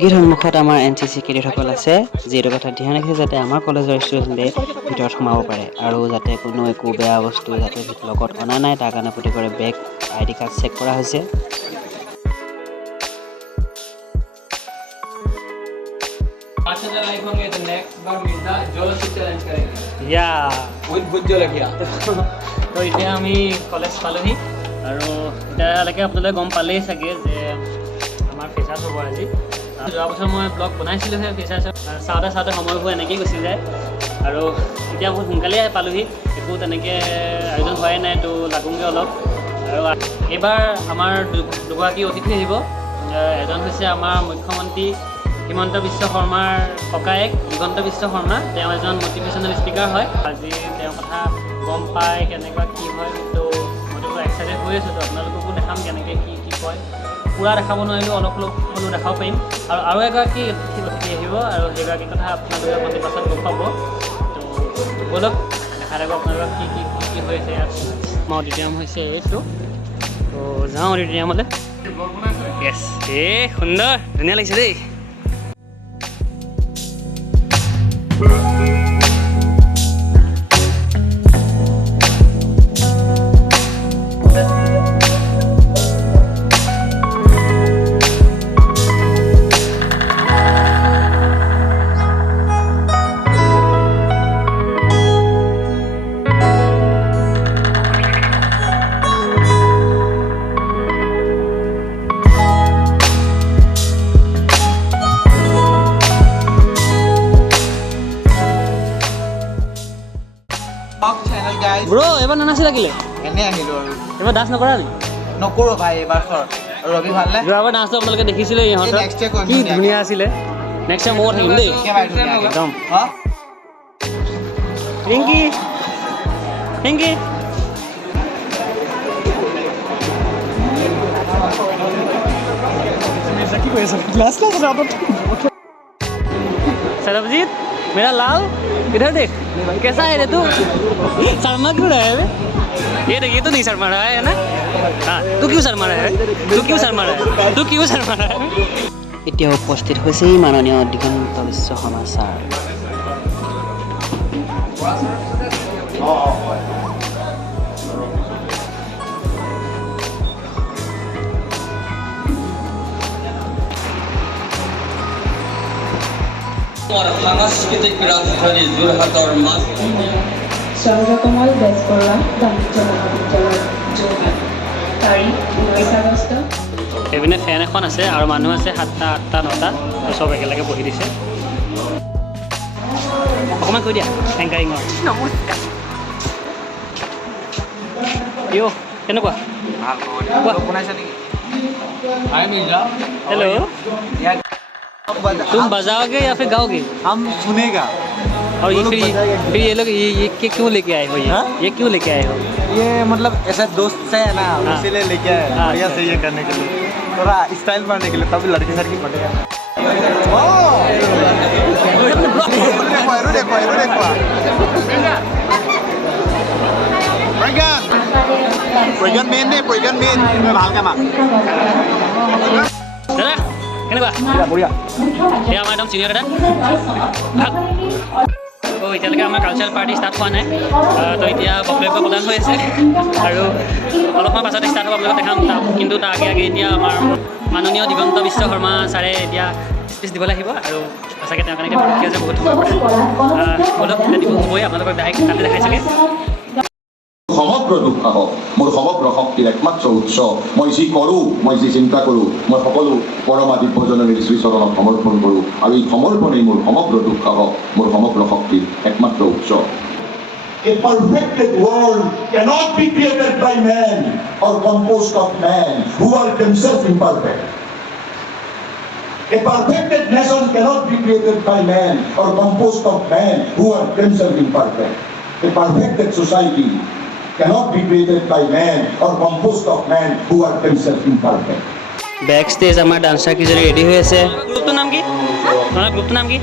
Gate সন্মুখত আমাৰ NCC কেডেটসকল আছে, যিটো কথা ধ্যান ৰাখিছে যাতে আমাৰ কলেজৰ ষ্টুডেণ্টে ভিতৰত সোমাব পাৰে আৰু যাতে কোনো একো বেয়া বস্তু যাতে লগত অনা নাই তাৰ কাৰণে প্ৰতিবাৰে বেগ ID কাৰ্ড চেক কৰা হৈছে। তো এতিয়া আমি কলেজ পালোহি আৰু এতিয়ালৈকে আপোনালোকে গম পালেই চাগে যে আমাৰ ফেচাৰ্ছ হ'ব আজি। যোৱা বছৰ মই ব্লগ বনাইছিলোঁহে ফেচাৰ্ছত, চাওঁতে সময়বোৰ এনেকৈয়ে গুচি যায় আৰু এতিয়া বহুত সোনকালেই পালোহি, একো তেনেকৈ আয়োজন হোৱাই নাই, তো লাগোগৈ অলপ। আৰু এইবাৰ আমাৰ দুগৰাকী অতিথি আহিব। এজন হৈছে আমাৰ মুখ্যমন্ত্ৰী হিমন্ত বিশ্ব শৰ্মাৰ ককায়েক দিগন্ত বিশ্ব শৰ্মা। তেওঁ এজন মটিভেশ্যনেল স্পীকাৰ হয়। আজি তেওঁৰ কথা গম পাই কেনেকুৱা কি হয়, তো মইতো পুৰা এক্সাইটেড হৈ আছোঁ। তো আপোনালোককো দেখাম কেনেকৈ কি পূৰা দেখাব নোৱাৰিলেও অলপ হ'লেও দেখাব পাৰিম। আৰু এগৰাকী অতিথি আহিব আৰু সেইগৰাকীৰ কথা আপোনালোকে অকণমান পাছত গম পাব। তো ব'লক দেখা যাব আপোনালোকক কি হৈছে ইয়াত। আমাৰ অডিটৰিয়াম হৈছে এইটো, তো যাওঁ অডিটৰিয়ামলৈ। য়েছ, সুন্দৰ ধুনীয়া লাগিছে দেই। ব্ৰ এবাৰ নানাছিলা কেলে? এনেই আহিলোঁ আৰু এবাৰ ডান্স নকৰা নি? নকৰোঁ ভাই এইবাৰ চৰ। ৰবি ভালনে? যোৱাবাৰ ডান্সটো আপোনালোকে দেখিছিলে ইহঁতৰ কি ধুনীয়া আছিলে। নেক্সট টাইম ময়ো থাকিম দেই একদম। ৰিংকি ৰিংকি सरबजीत मेरा लाल इधर देख कैसा है रे तू? शर्मा क्यों रहा है बे? ये तो नहीं शर्मा रहा है ना? हाँ तू क्यों शर्मा रहा है? तू क्यों शर्मा रहा है? এতিয়া উপস্থিত হৈছেই মাননীয় দিগন্ত বিশ্ব শৰ্মা ছাৰ। সাংস্কৃতিক ৰাজধানী যোৰহাটৰ মাছ চন্দ্ৰকমল বেজবৰুৱা বাণিজ্য মহাবিদ্যালয় যোৰহাট। তাৰিখ 19 আগষ্ট। এইপিনে ফেন এখন আছে আৰু মানুহ আছে 7টা 8টা 9টা, চব একেলগে বহি দিছে। অকণমান কৈ দিয়া এংকাৰিঙৰ। নমস্কাৰ। কেনেকুৱা? বনাইছা নেকি? हेलो तुम बजाओगे या फिर गाओगे? हम सुनेगा। और फिर ये लोग ये क्यों लेके आए हो? ये क्यों लेके आए हो? ये मतलब ऐसा दोस्त से है ना, इसीलिए लेके आए हाँ, बढ़िया से ये करने के लिए, थोड़ा स्टाइल मारने के लिए, तभी लड़की सड़की बढ़ेगा। প্ৰয়োজন মেইন ভালকৈ মাত। দাদা কেনেকুৱা? বঢ়িয়া। এই আমাৰ একদম চিনিয়ৰ দাদা। এতিয়ালৈকে আমাৰ কালচাৰেল পাৰ্টি ষ্টাৰ্ট হোৱা নাই, তো এতিয়া বক্তব্য প্ৰদান হৈ আছে আৰু অলপমান পাছতে ষ্টাৰ্ট হ'ব, আপোনালোকক দেখাম। কিন্তু তাৰ আগে এতিয়া আমাৰ মাননীয় দিগন্ত বিশ্ব শৰ্মা ছাৰে এতিয়া স্পীচ দিবলৈ আহিব আৰু সঁচাকৈ তেওঁ কেনেকৈ ৰখি আছে বহুত সময়ৰ পৰা। বলক দিব হ'বই, আপোনালোকক কালি দেখাইছোগৈ। সমগ্ৰ দুঃসাহস মোৰ সমগ্ৰ শক্তিৰ একমাত্ৰ উৎস। মই যি কৰোঁ, মই যি চিন্তা কৰোঁ, মই সকলো পৰমা দিব্যজননীৰ শ্ৰীচৰণত সমৰ্পণ কৰোঁ আৰু এই সমৰ্পণেই মোৰ সমগ্ৰ দুঃসাহস, মোৰ সমগ্ৰ শক্তিৰ একমাত্ৰ উৎস। A perfected world cannot be created by man or composed of man who are themselves imperfect. A perfected nation cannot be created by man or composed of man who are themselves imperfect. A perfected society cannot be created by man or composed of man who are themselves imperfect. Back stage আমাৰ dancer কিজনী ready হৈ আছে। গ্ৰুপটোৰ নাম কি? গ্ৰুপটোৰ নাম কি?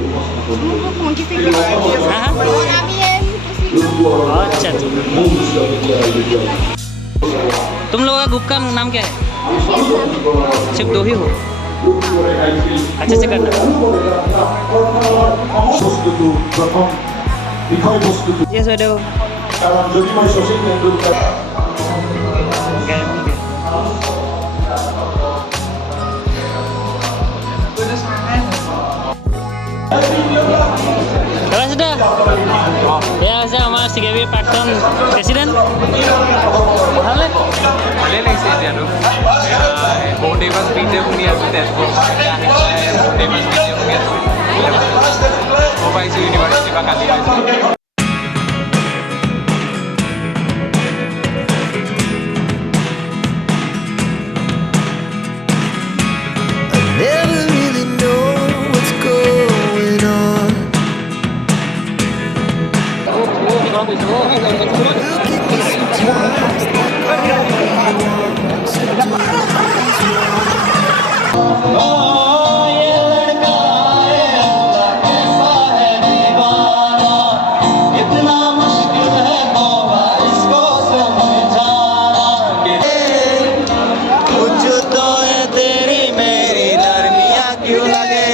अच्छा, तुम लोगों का ग्रुप का नाम क्या है? सिर्फ 2 ही हो? আচ্ছা সেকেন্ড বস্তুটো প্ৰথম বিষয়বস্তুটো ইয়েছ বাইদেউ কাৰণ যদি মই শচীন তেণ্ডুলকাৰ এয়া হৈছে আমাৰ চিকেবিৰ প্ৰাক্তন প্ৰেচিডেণ্ট ভালনে ভালেই লাগিছে এতিয়াতো বহুত দেৰি পৰা স্পীডে শুনি আছোঁ তেজপুৰ বহুত দেৰি পৰা স্পীডে শুনি আছোঁ মই পাইছোঁ ইউনিভাৰ্চিটিৰ পৰা কালি পাইছোঁ Never really know what's going on. Look at me sometimes, like all you want to do is wrong. कुछ तो है तेरी मेरी दरमिया क्यों लगे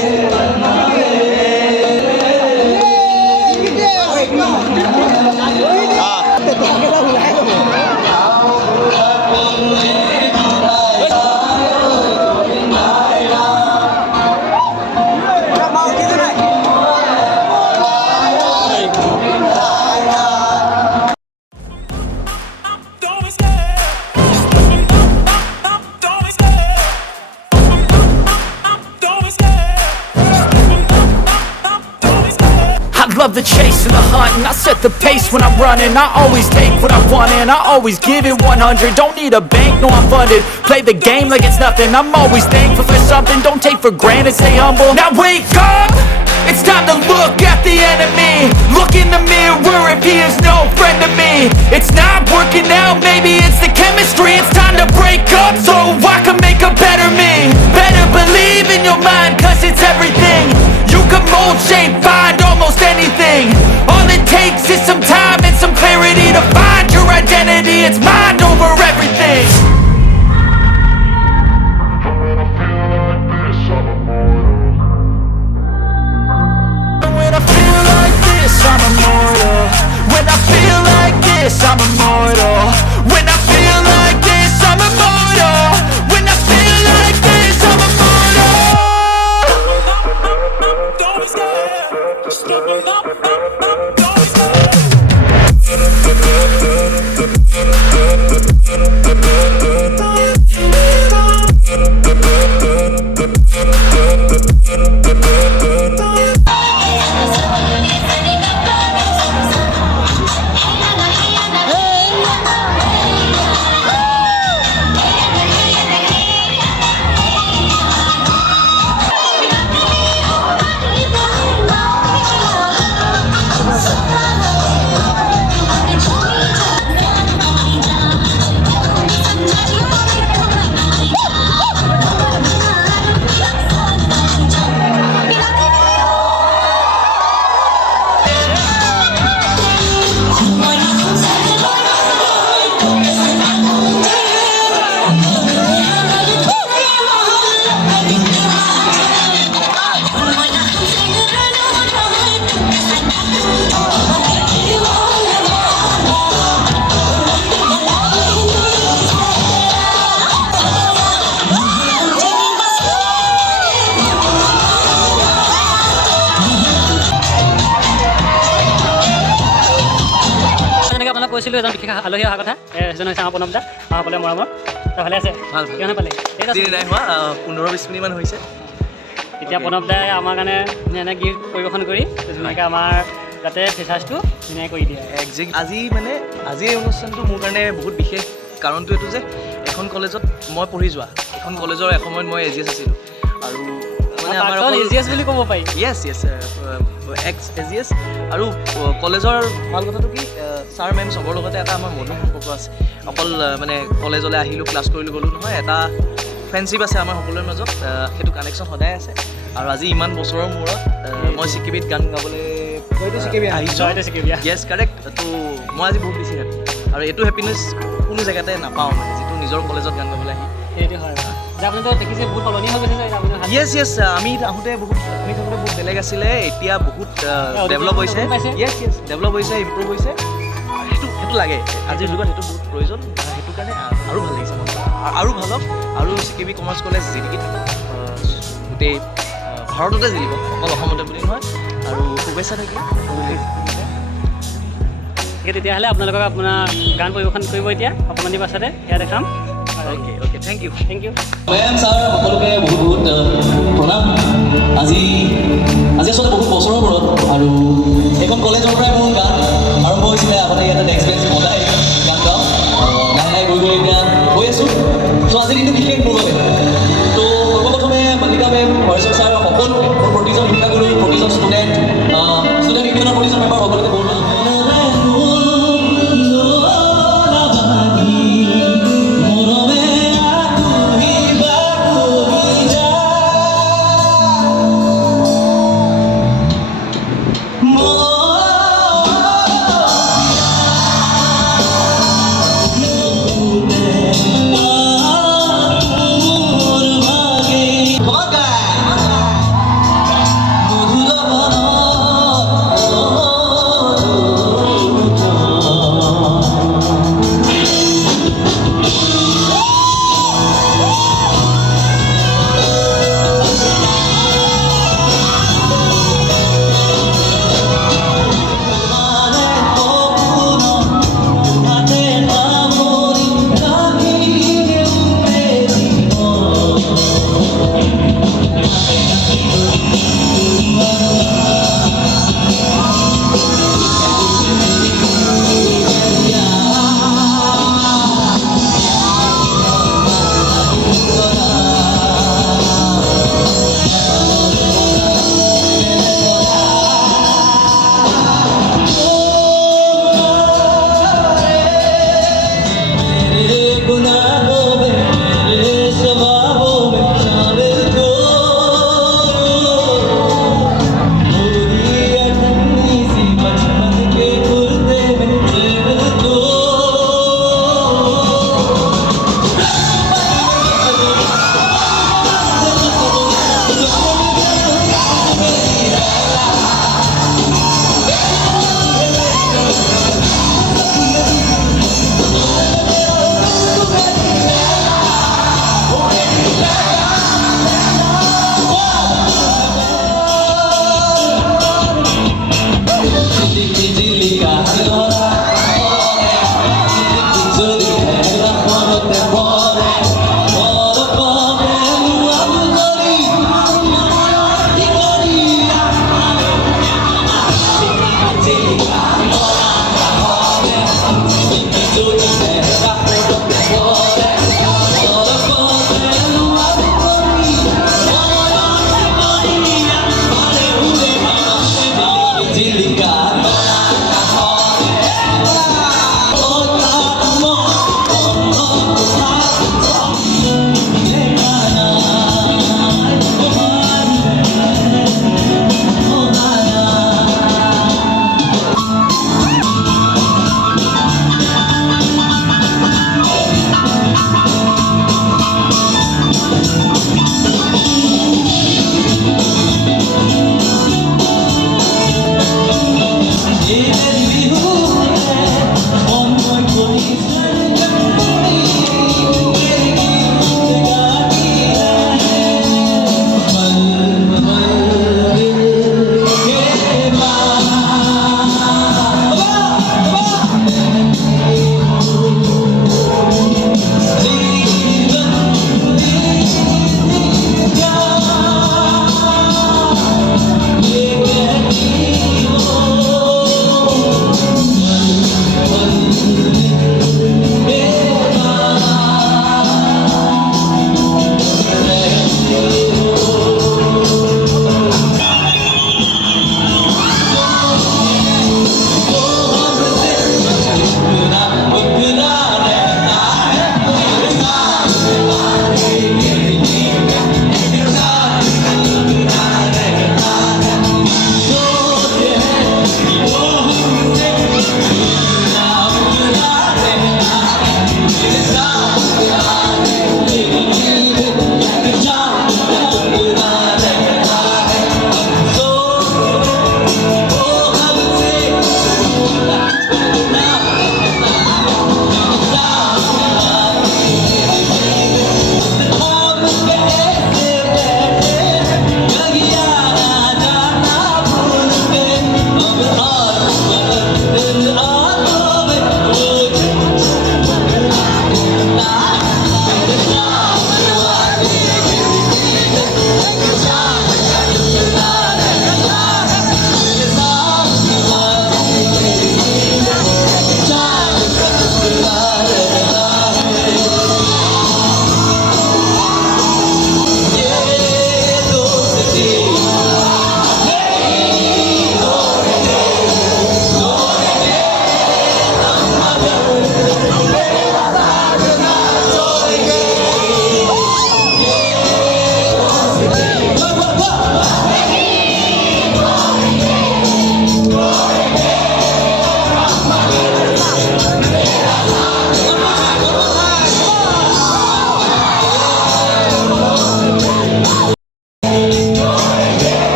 I love the chase and the hunt, and I set the pace when I'm running. I always take what I want and I always give it 100. Don't need a bank, no I'm funded. Play the game like it's nothing. I'm always thankful for something. Don't take for granted, stay humble. Now wake up, it's time to look at the enemy. Look in the mirror if he is no friend to me. It's not working out, maybe it's the chemistry. It's time to break up so I can make a better me. Better believe in your mind, cause it's everything. You can mold, shape, find almost anything. All it takes is some time and some clarity to find your identity. It's mind over everything. When I feel like this, I'm immortal. When I feel like this, I'm immortal. When I feel like this, I'm immortal. When I feel like this, I'm immortal. Don't be scared. Stepping up, don't be scared. কৈছিলোঁ এজন বিশেষ আলহী অহা কথা এজন হৈছে আমাৰ প্ৰণৱ দা সকলোৱে মৰমৰ তই ভালে আছে ভাল কিমানে পালে নাই হোৱা 15-20 মিনিটমান হৈছে এতিয়া প্ৰণৱ দাই আমাৰ কাৰণে ধুনীয়া গীত পৰিৱেশন কৰি ধুনীয়াকৈ আমাৰ যাতে ফেচাৰ্ছটো ধুনীয়াকৈ কৰি দিয়ে আজি আজি এই অনুষ্ঠানটো মোৰ কাৰণে বহুত বিশেষ কাৰণটো এইটো যে এখন কলেজত মই পঢ়ি যোৱা এখন কলেজৰ এসময়ত মই এজিএছ আছিলোঁ আৰু মানে আমাৰ এজিএছ বুলি ক'ব পাৰি য়েছ এক্স এজিএছ আৰু কলেজৰ ভাল কথাটো কি ছাৰ মেম চবৰ লগতে এটা আমাৰ মধুৰ সম্পৰ্ক আছে অকল মানে কলেজলৈ আহিলোঁ ক্লাছ কৰিলোঁ গ'লোঁ নহয় এটা ফ্ৰেণ্ডশ্বিপ আছে আমাৰ সকলোৰে মাজত সেইটো কানেকশ্যন সদায় আছে আৰু আজি ইমান বছৰৰ মূৰত মই চিকিবিত গান গাবলৈ আহিছোঁ য়েছ কাৰেক্ট তো মই আজি বহুত বেছি হেপী আৰু এইটো হেপিনেছ কোনো জেগাতে নাপাওঁ মানে যিটো নিজৰ কলেজত গান গাবলৈ আহি সেইটো হয় যে আপুনিতো দেখিছে বহুত সলনি হৈ গৈছে যে আপুনি য়েছ আমি থাকোঁতে বহুত বেলেগ আছিলে, এতিয়া বহুত ডেভেলপ হৈছে। য়েছ ডেভেলপ হৈছে, ইম্প্ৰুভ হৈছে। সেইটো লাগে আজিৰ যুগত, সেইটো বহুত প্ৰয়োজন। সেইটো কাৰণে আৰু ভাল লাগিছে মনটো, আৰু ভাল হওক। আৰু CKB কমাৰ্চ কলেজ জিলিকি থাকক, গোটেই ভাৰততে জিলিব, অকল অসমতে বুলি নহয়। আৰু শুভেচ্ছা থাকিল। তেতিয়াহ'লে আপোনালোকক আপোনাৰ গান পৰিৱেশন কৰিব এতিয়া অকণমান দেৰি পাছতে, সেয়া দেখাম। Okay thank you. Ma'am sir সকলোকে বহুত প্ৰণাম। আজি আচলতে বহুত বছৰৰ মূৰত, আৰু এইখন কলেজৰ পৰাই মোৰ গান আৰম্ভ হৈছিলে। আগতে ইয়াতে ডেস্ক বেঞ্চ বজাই গান গাওঁ, লাহে গৈ এতিয়া গৈ আছোঁ। ত' আজিৰ দিনটো বিশেষ মোৰ বাবে। ত' সৰ্বপ্ৰথমে মল্লিকা মেম, হৰেশ্বৰ ছাৰ, সকলোকে, মোৰ প্ৰতিজন শিক্ষাগুৰু, প্ৰতিজন ষ্টুডেণ্ট ইউনিয়নৰ প্ৰতিজন মেম্বাৰ সকলোকে বহুত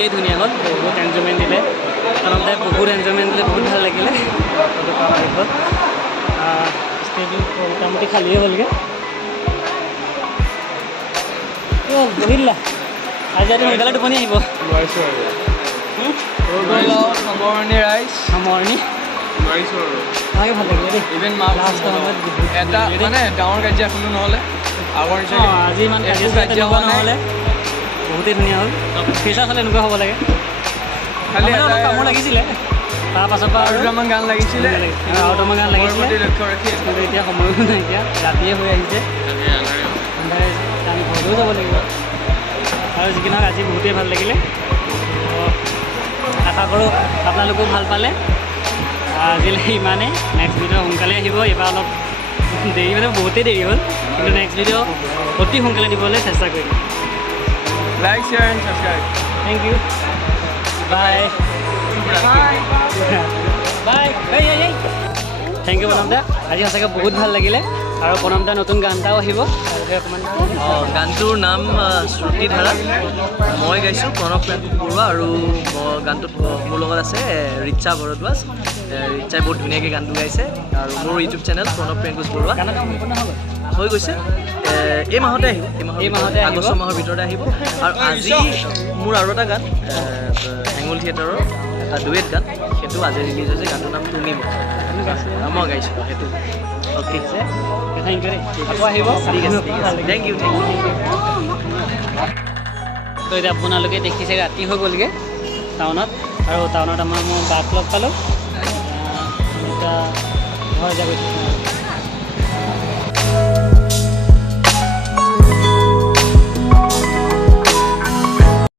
বহুতেই ধুনীয়া হ'ল, বহুত এনজয়মেণ্ট দিলে, আনন্দাই বহুত এনজয়মেণ্ট দিলে, বহুত ভাল লাগিলে। ফটো কৰা হ'ল, ষ্টেজটো মোটামুটি খালীয়ে হ'লগৈ। কি হ'ল বহি দিলা? আজি ৰাতি সোনকালে টোপনি আহিব। খবৰণি ৰাইজ সামৰণি তাকে ভাল লাগিলে দেই ইভেন লাষ্ট সময়ত এটা মানে ডাঙৰ কাজিয়া কোনো নহ'লে আগৰ আজি ইমান একো কাজিয়া কাজিয়া হোৱা নাই। নহ'লে বহুতেই ধুনীয়া হ'ল ফেচাৰ্ছ হ'লে এনেকুৱা হ'ব লাগে খালি আমাৰ অলপ কামোৰ লাগিছিলে তাৰ পাছৰ পৰা আৰু দুটামান গান লাগিছিলে আৰু দুটামান গান লাগিছিলে প্ৰতি লক্ষ্য ৰাখি কিন্তু এতিয়া সময়ো নাইকিয়া ৰাতিয়ে হৈ আহিছে আন্ধাৰে আহিছে আমি ঘৰলৈও যাব লাগিব আৰু যি কি নহওক আজি বহুতেই ভাল লাগিলে আশা কৰোঁ আপোনালোকেও ভাল পালে আজিলৈ ইমানেই নেক্সট ভিডিঅ' সোনকালে আহিব এইবাৰ অলপ দেৰি মানে বহুতেই দেৰি হ'ল কিন্তু নেক্সট ভিডিঅ' অতি সোনকালে দিবলৈ চেষ্টা কৰিম like share and subscribe thank you bye bye thank you Pranab দা আজি সঁচাকৈ বহুত ভাল লাগিলে আৰু প্ৰণৱ দা নতুন গান এটাও আহিব তাৰপিছত অকণমান গানটোৰ নাম শ্ৰুতিধাৰা মই গাইছোঁ প্ৰণৱ বৰুৱা আৰু গানটোত মোৰ লগত আছে ৰিচা ভৰদ্বাজ ৰিচাই বহুত ধুনীয়াকৈ গানটো গাইছে আৰু মোৰ ইউটিউব চেনেল প্ৰণৱ প্ৰিয়ংকুশ বৰুৱা গান এটা সম্পূৰ্ণ হৈ গ'ল হৈ গৈছে এই মাহতে আহিব এই মাহতে আহিব। আগষ্ট মাহৰ ভিতৰতে আহিব আৰু আজি মোৰ আৰু এটা গান হেঙুল থিয়েটাৰৰ এটা ডুৱেট গান সেইটো আজি ৰিলিজ হৈছে গানটোৰ নাম তুমি মই গাইছিলোঁ সেইটো অ'কে থেংক ইউ দেই আকৌ আহিব ঠিক আছে থেংক ইউ থেংক ইউ তো এতিয়া আপোনালোকে দেখিছে ৰাতি হৈ গ'লগৈ টাউনত আৰু টাউনত মই বাক লগ পালোঁ এতিয়া ঘৰ যাব